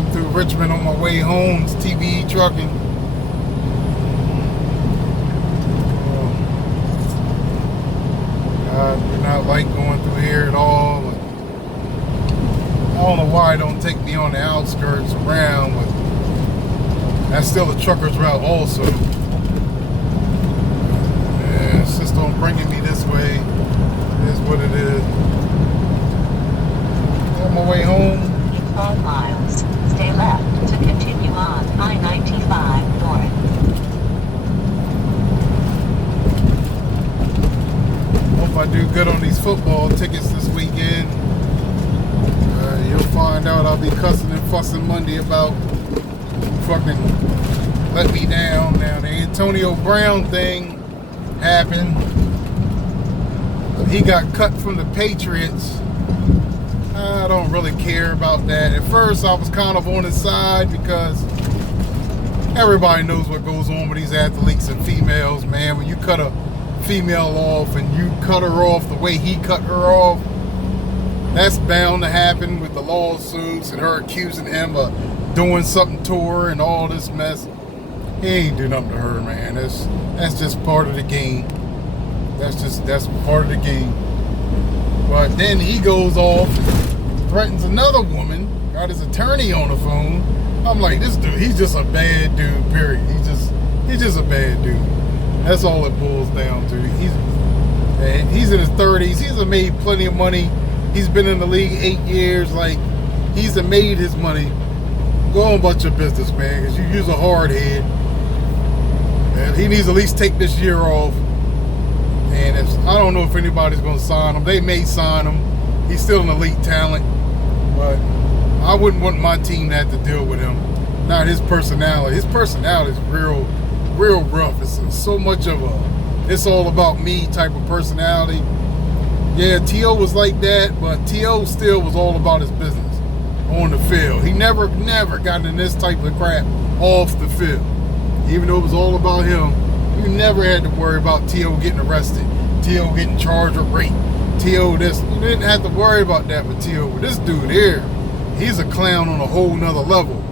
Riding through Richmond on my way home. It's TBE Trucking. I do not like going through here at all. But I don't know why it don't take me on the outskirts around, but that's still a trucker's route also. Yeah, it's just on bringing me this way. It is what it is. On my way home. In 12 miles, stay left to continue on I-95 north. Hope I do good on these football tickets this weekend. You'll find out I'll be cussing and fussing Monday about fucking let me down. Now the Antonio Brown thing happened. He got cut from the Patriots. I don't really care about that. At first I was kind of on his side because everybody knows what goes on with these athletes and females, man. When you cut a female off and you cut her off the way he cut her off, that's bound to happen with the lawsuits and her accusing him of doing something to her and all this mess. He ain't do nothing to her, man. That's just part of the game. That's part of the game. But then he goes off, threatens another woman, got his attorney on the phone. I'm like, this dude, he's just a bad dude, period. He's just a bad dude. That's all it boils down to. He's in his 30s. He's made plenty of money. He's been in the league 8 years. Like, he's made his money. Go on about your business, man, because you use a hard head. And he needs to at least take this year off. And I don't know if anybody's going to sign him. They may sign him. He's still an elite talent. But I wouldn't want my team to have to deal with him. Not his personality. His personality is real rough. It's so much of it's all about me type of personality. Yeah, T.O. was like that, but T.O. still was all about his business on the field. He never got in this type of crap off the field. Even though it was all about him, you never had to worry about T.O. getting arrested, T.O. getting charged with rape, T.O. this. You didn't have to worry about that with T.O. But this dude here, he's a clown on a whole nother level.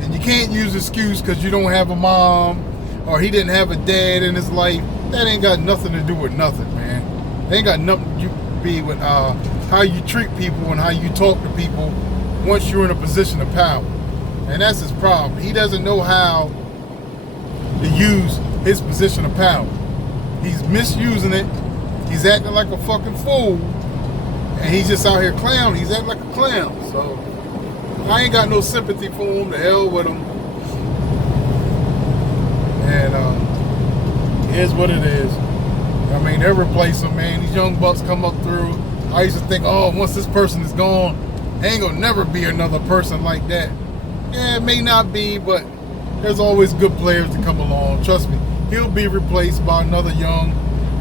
And you can't use excuse because you don't have a mom or he didn't have a dad in his life. That ain't got nothing to do with nothing, man. They ain't got nothing to be with how you treat people and how you talk to people once you're in a position of power. And that's his problem. He doesn't know how to use his position of power. He's misusing it. He's acting like a fucking fool. And he's just out here clowning. He's acting like a clown. So I ain't got no sympathy for him. The hell with him. And here's what it is. I mean, they'll replace him, man. These young bucks come up through. I used to think, oh, once this person is gone, ain't gonna never be another person like that. Yeah, it may not be, but there's always good players to come along. Trust me, he'll be replaced by another young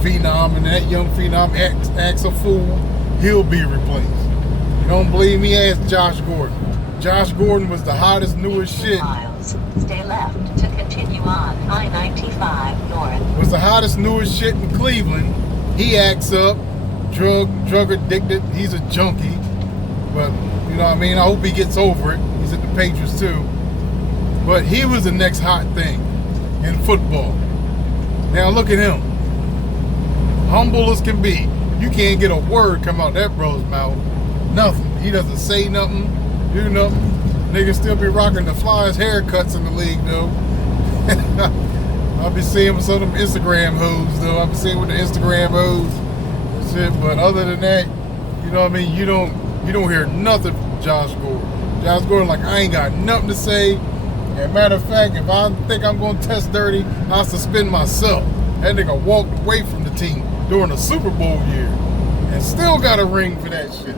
phenom, and that young phenom acts a fool, he'll be replaced. You don't believe me? Ask Josh Gordon. Josh Gordon was the hottest, newest shit. Miles, stay left to continue on I-95 north. Was the hottest, newest shit in Cleveland. He acts up, drug addicted. He's a junkie, but you know what I mean. I hope he gets over it. He's at the Patriots too, but he was the next hot thing in football. Now look at him, humble as can be. You can't get a word come out that bro's mouth. Nothing. He doesn't say nothing, do nothing. Niggas still be rocking the flyest haircuts in the league though. I'll be seeing with some of them Instagram hoes though. I'll be seeing with the Instagram hoes and shit. But other than that, you know what I mean? You don't hear nothing from Josh Gordon. Josh Gordon like, I ain't got nothing to say. And matter of fact, if I think I'm going to test dirty, I'll suspend myself. That nigga walked away from the team during the Super Bowl year and still got a ring for that shit.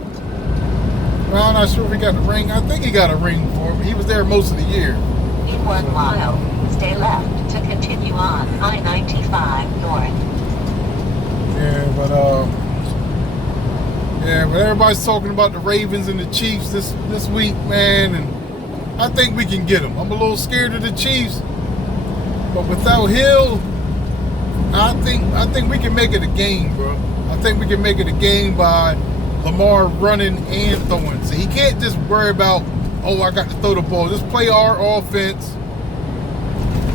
Well, I'm not sure if he got a ring. I think he got a ring for it, but he was there most of the year. In 1 mile, stay left to continue on I-95 north. Yeah, but everybody's talking about the Ravens and the Chiefs this week, man, and I think we can get them. I'm a little scared of the Chiefs, but without Hill, I think we can make it a game, bro. I think we can make it a game by Lamar running and throwing. So he can't just worry about oh, I got to throw the ball. Just play our offense.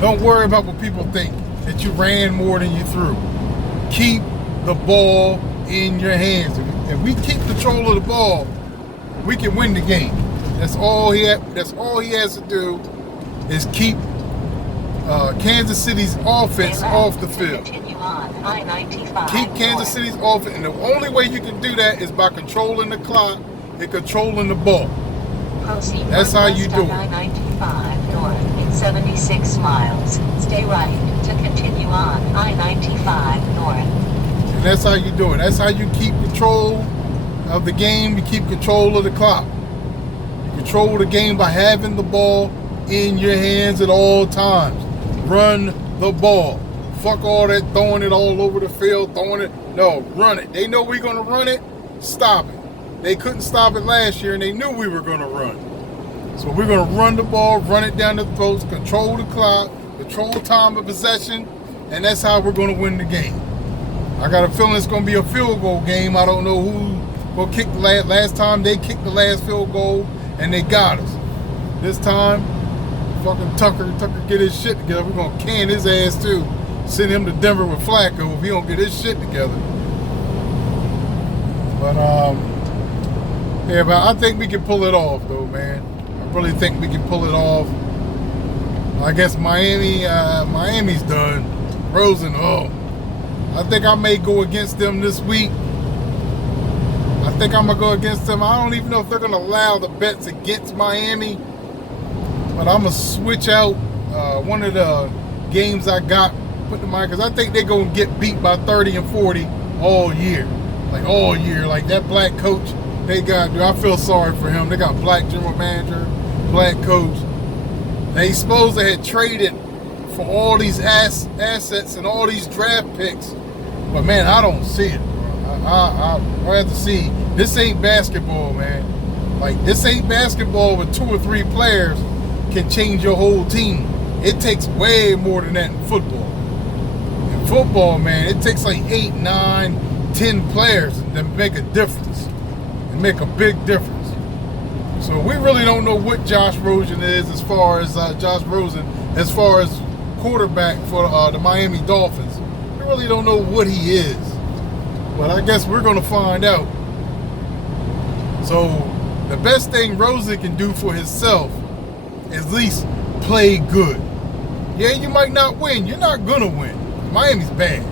Don't worry about what people think, that you ran more than you threw. Keep the ball in your hands. If we keep control of the ball, we can win the game. That's all he has to do is keep Kansas City's offense off the field. Continue on I-95 Keep Kansas City's offense, and the only way you can do that is by controlling the clock and controlling the ball. Proceed That's how you do it. I-95 north in 76 miles. Stay right to continue on I-95 north. And that's how you do it. That's how you keep control of the game. You keep control of the clock. You control the game by having the ball in your hands at all times. Run the ball. Fuck all that throwing it all over the field, throwing it. No, run it. They know we're going to run it. Stop it. They couldn't stop it last year, and they knew we were going to run. So we're going to run the ball, run it down the throats, control the clock, control time of possession, and that's how we're going to win the game. I got a feeling it's going to be a field goal game. I don't know who will kick the last time they kicked the last field goal, and they got us. This time, fucking Tucker get his shit together. We're going to can his ass too. Send him to Denver with Flacco if he don't get his shit together. But yeah, but I think we can pull it off though, man. I really think we can pull it off. I guess Miami's done. Rosen, I think I may go against them this week. I think I'm gonna go against them. I don't even know if they're gonna allow the bets against Miami, but I'm gonna switch out one of the games I got put in mind, because I think they're gonna get beat by 30 and 40 all year. Like all year. Like that black coach they got, dude, I feel sorry for him. They got black general manager, black coach. They supposed they had traded for all these assets and all these draft picks. But man, I don't see it. I have to see. This ain't basketball, man. Like, this ain't basketball with 2 or 3 players can change your whole team. It takes way more than that in football. In football, man, it takes like 8, 9, 10 players to make a difference. And make a big difference. So we really don't know what Josh Rosen is as far as quarterback for the Miami Dolphins. We really don't know what he is. But I guess we're going to find out. So the best thing Rosen can do for himself is at least play good. Yeah, you might not win. You're not going to win. Miami's bad.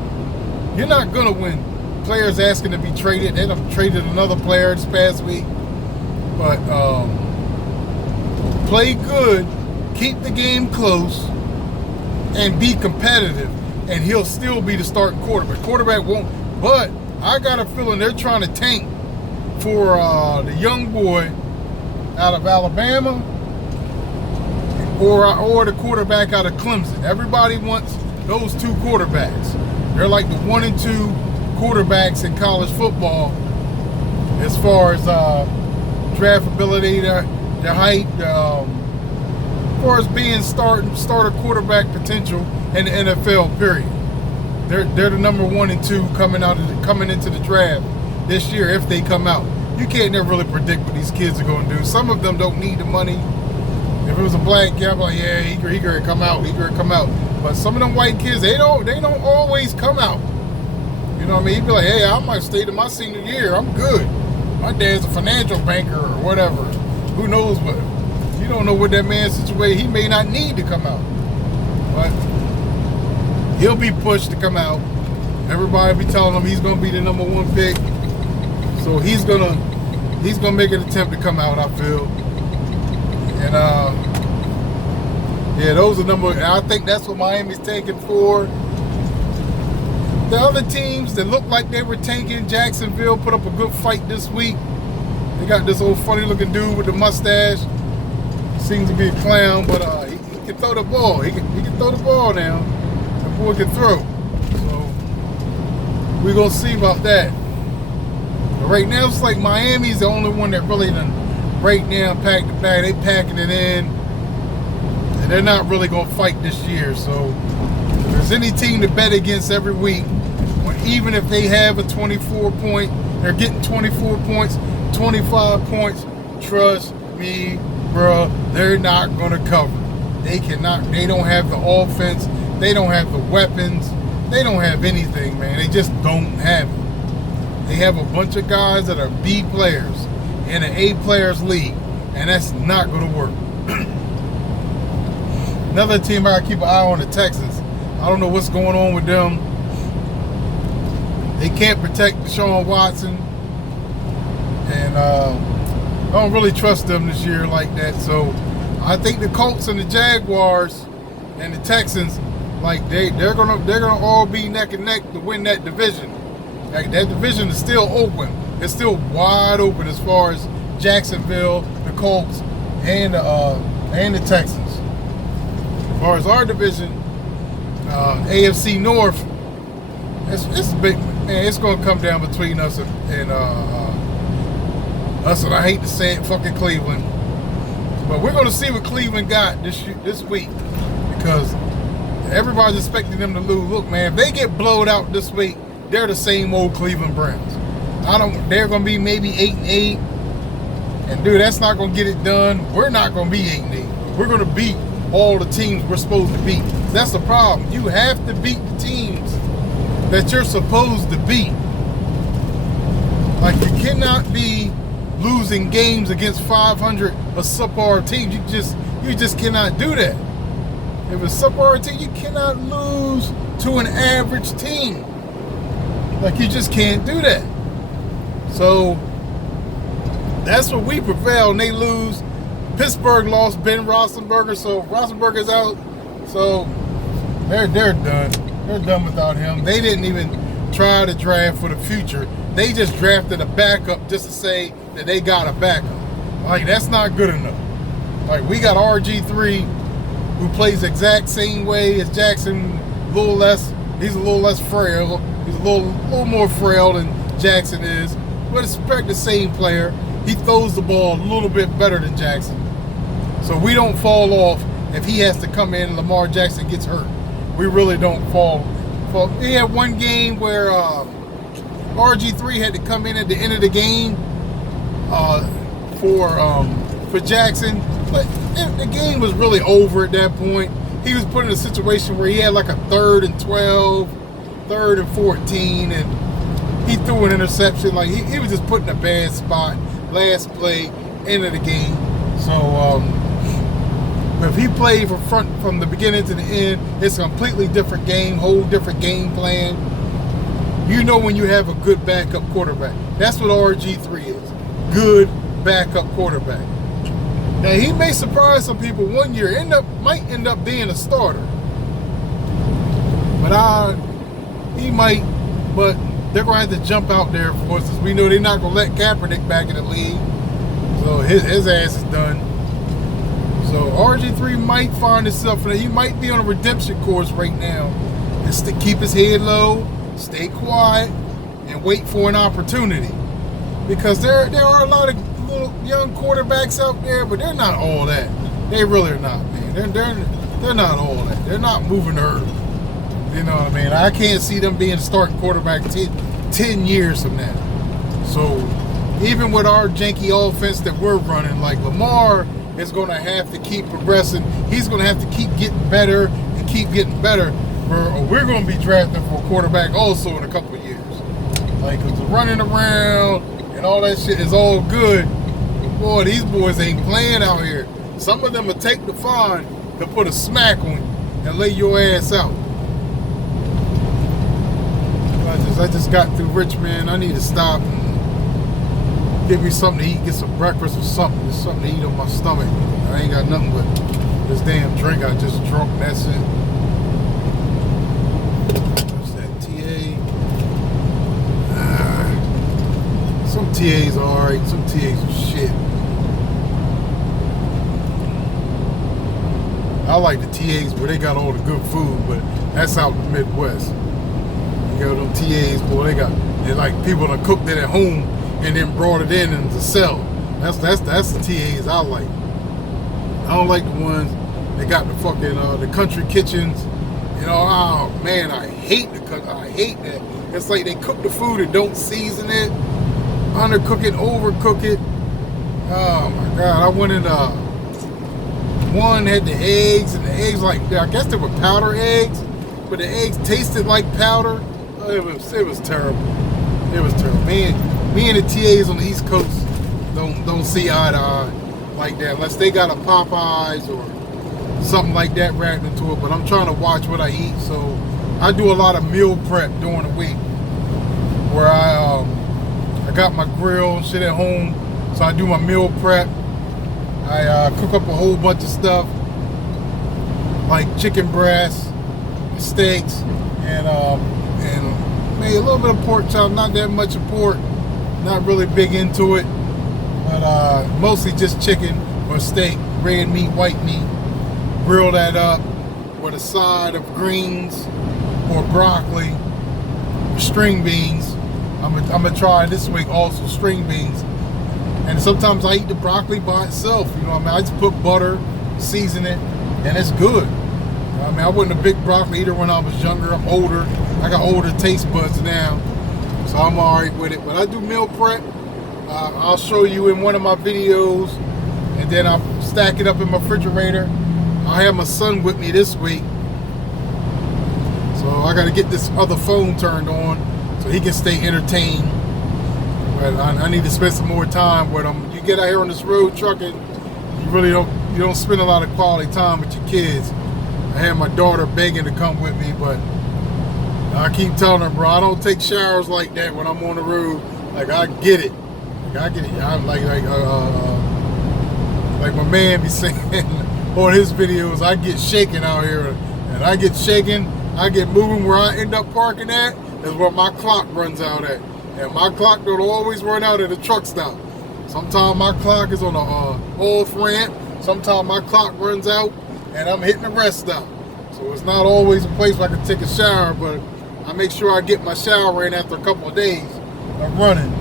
You're not going to win. Players asking to be traded. They done traded another player this past week. But play good, keep the game close, and be competitive. And he'll still be the starting quarterback. Quarterback won't. But I got a feeling they're trying to tank for the young boy out of Alabama or the quarterback out of Clemson. Everybody wants those 2 quarterbacks. They're like the 1 and 2 quarterbacks in college football as far as draftability, their height, as far as being starter quarterback potential in the NFL, period. They're the number 1 and 2 coming into the draft this year if they come out. You can't never really predict what these kids are going to do. Some of them don't need the money. If it was a black kid, I'm like, yeah, he could come out. But some of them white kids, they don't always come out. You know what I mean? He'd be like, hey, I might stay to my senior year. I'm good. My dad's a financial banker or whatever. Who knows what? You don't know what that man's situation. He may not need to come out. But he'll be pushed to come out. Everybody be telling him he's gonna be the number 1 pick. So he's gonna make an attempt to come out, I feel. And yeah, those are I think that's what Miami's taking for. The other teams that looked like they were tanking, Jacksonville put up a good fight this week. They got this old funny looking dude with the mustache. He seems to be a clown, but he can throw the ball. He can throw the ball now. The boy can throw. So we're gonna see about that. But right now it's like Miami's the only one that really done right now packed the bag. They packing it in. And they're not really gonna fight this year. So if there's any team to bet against every week, even if they have a 24 point, they're getting 24 points, 25 points, trust me, bro, they're not going to cover. They cannot. They don't have the offense. They don't have the weapons. They don't have anything, man. They just don't have it. They have a bunch of guys that are B players in an A players league, and that's not going to work. Another team I gotta keep an eye on, the Texans. I don't know what's going on with them. They can't protect Deshaun Watson, and I don't really trust them this year like that. So I think the Colts and the Jaguars and the Texans, like they're gonna all be neck and neck to win that division. Like, that division is still open. It's still wide open as far as Jacksonville, the Colts, and the Texans. As far as our division, AFC North, it's big, man. It's gonna come down between us and I hate to say it, fucking Cleveland. But we're gonna see what Cleveland got this week, because everybody's expecting them to lose. Look, man, if they get blowed out this week, they're the same old Cleveland Browns. They're gonna be maybe 8-8, and dude, that's not gonna get it done. We're not gonna be 8-8. We're gonna beat all the teams we're supposed to beat. That's the problem. You have to beat the teams that you're supposed to beat. Like, you cannot be losing games against 500 or subpar teams. You just cannot do that. If it's a subpar team, you cannot lose to an average team. Like, you just can't do that. So that's what we prevail, and they lose. Pittsburgh lost Ben Roethlisberger, so Roethlisberger's out. So they're done. They're done without him. They didn't even try to draft for the future. They just drafted a backup just to say that they got a backup. Like, that's not good enough. Like, we got RG3, who plays the exact same way as Jackson, he's a little less frail. He's a little more frail than Jackson is, but expect the same player. He throws the ball a little bit better than Jackson. So we don't fall off if he has to come in and Lamar Jackson gets hurt. We really don't fall. He had one game where RG3 had to come in at the end of the game for Jackson, but the game was really over at that point. He was put in a situation where he had like a 3rd and 12, 3rd and 14, and he threw an interception. Like, he was just put in a bad spot. Last play, end of the game. So if he played from the beginning to the end, it's a completely different game, whole different game plan. You know when you have a good backup quarterback. That's what RG3 is. Good backup quarterback. Now, he may surprise some people one year, might end up being a starter. But he might, but they're going to have to jump out there for us. We know they're not going to let Kaepernick back in the league. So his ass is done. So RG3 might find himself, he might be on a redemption course right now. Just to keep his head low, stay quiet, and wait for an opportunity. Because there are a lot of little young quarterbacks out there, but they're not all that. They really are not, man. They're not all that. They're not moving the earth. You know what I mean? I can't see them being starting quarterback 10 years from now. So even with our janky offense that we're running, like, Lamar is going to have to keep progressing. He's going to have to keep getting better and keep getting better. Or we're going to be drafting for a quarterback also in a couple of years. Like, because the running around and all that shit is all good. But boy, these boys ain't playing out here. Some of them will take the fine to put a smack on you and lay your ass out. I just got through Richmond. I need to stop and give me something to eat, get some breakfast or something. Just something to eat on my stomach. I ain't got nothing but this damn drink I just drunk, and that's it. What's that, TA? Some TAs are alright, some TAs are shit. I like the TAs where they got all the good food, but that's out in the Midwest. You know, them TAs, boy, they're like people that cooked it at home and then brought it in and to sell. That's the TAs I like. I don't like the ones that got the fucking the country kitchens. You know, oh man, I hate that. It's like they cook the food and don't season it, undercook it, overcook it. Oh my god, I went in one had the eggs, and the eggs like, I guess they were powder eggs, but the eggs tasted like powder. It was terrible. It was terrible. Me and the TAs on the East Coast don't see eye to eye like that, unless they got a Popeyes or something like that wrapped into it. But I'm trying to watch what I eat, so I do a lot of meal prep during the week, where I got my grill and shit at home, so I do my meal prep. I cook up a whole bunch of stuff like chicken breasts, steaks, and maybe a little bit of pork chop. Not that much of pork. Not really big into it, but mostly just chicken or steak, red meat, white meat. Grill that up with a side of greens or broccoli, string beans. I'm gonna try this week also string beans. And sometimes I eat the broccoli by itself. You know what I mean? I just put butter, season it, and it's good. You know what I mean? I wasn't a big broccoli eater when I was younger. I'm older. I got older taste buds now, so I'm all right with it. But I do meal prep. I'll show you in one of my videos, and then I'll stack it up in my refrigerator. I have my son with me this week, so I got to get this other phone turned on so he can stay entertained. But I need to spend some more time with him. You get out here on this road trucking, you don't spend a lot of quality time with your kids. I had my daughter begging to come with me, but I keep telling her, bro, I don't take showers like that when I'm on the road. Like, I get it. I'm like my man be saying on his videos, I get shaking out here, and I get shaking, I get moving. Where I end up parking at is where my clock runs out at. And my clock don't always run out at a truck stop. Sometimes my clock is on a off ramp. Sometimes my clock runs out and I'm hitting a rest stop. So it's not always a place where I can take a shower, but I make sure I get my shower in after a couple of days of running.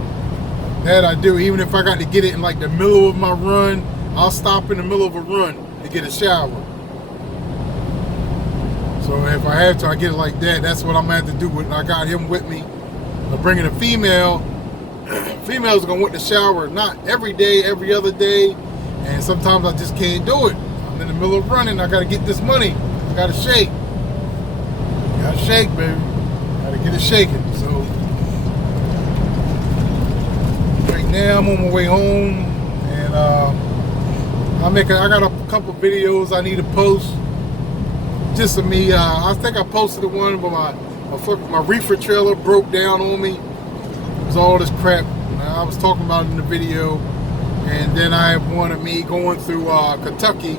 That I do. Even if I got to get it in like the middle of my run, I'll stop in the middle of a run to get a shower. So if I have to, I get it like that. That's what I'm going to have to do. I got him with me. I'm bringing a female. Female's gonna want the shower not every day, every other day, and sometimes I just can't do it. I'm in the middle of running. I gotta get this money. I gotta shake. Gotta shake, baby. Gotta get it shaking. So right now I'm on my way home, and I got a couple videos I need to post. Just of me. I think I posted the one where my reefer trailer broke down on me. It was all this crap. I was talking about it in the video. And then I have one of me going through Kentucky,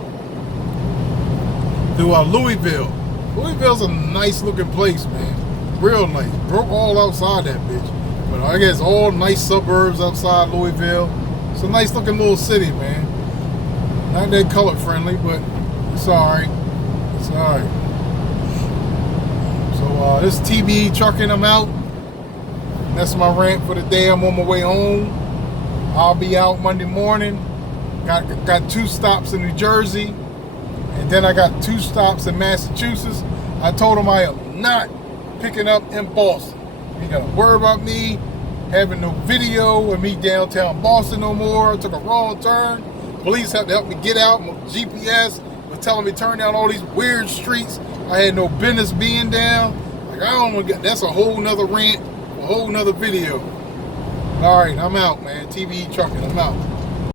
through Louisville. Louisville's a nice looking place, man. Real nice. Broke all outside that bitch. But I guess all nice suburbs outside Louisville. It's a nice looking little city, man. Not that color friendly, but it's alright. It's alright. So this TBE Trucking, I'm out. That's my rant for the day. I'm on my way home. I'll be out Monday morning. Got 2 stops in New Jersey, and then I got 2 stops in Massachusetts. I told them I am not picking up in Boston. You gotta worry about me having no video of me downtown Boston no more. I took a wrong turn. Police have to help me get out. My GPS was telling me to turn down all these weird streets I had no business being down. Like, I don't want to get, that's a whole nother rant, a whole nother video. All right, I'm out, man. TBE Trucking, I'm out.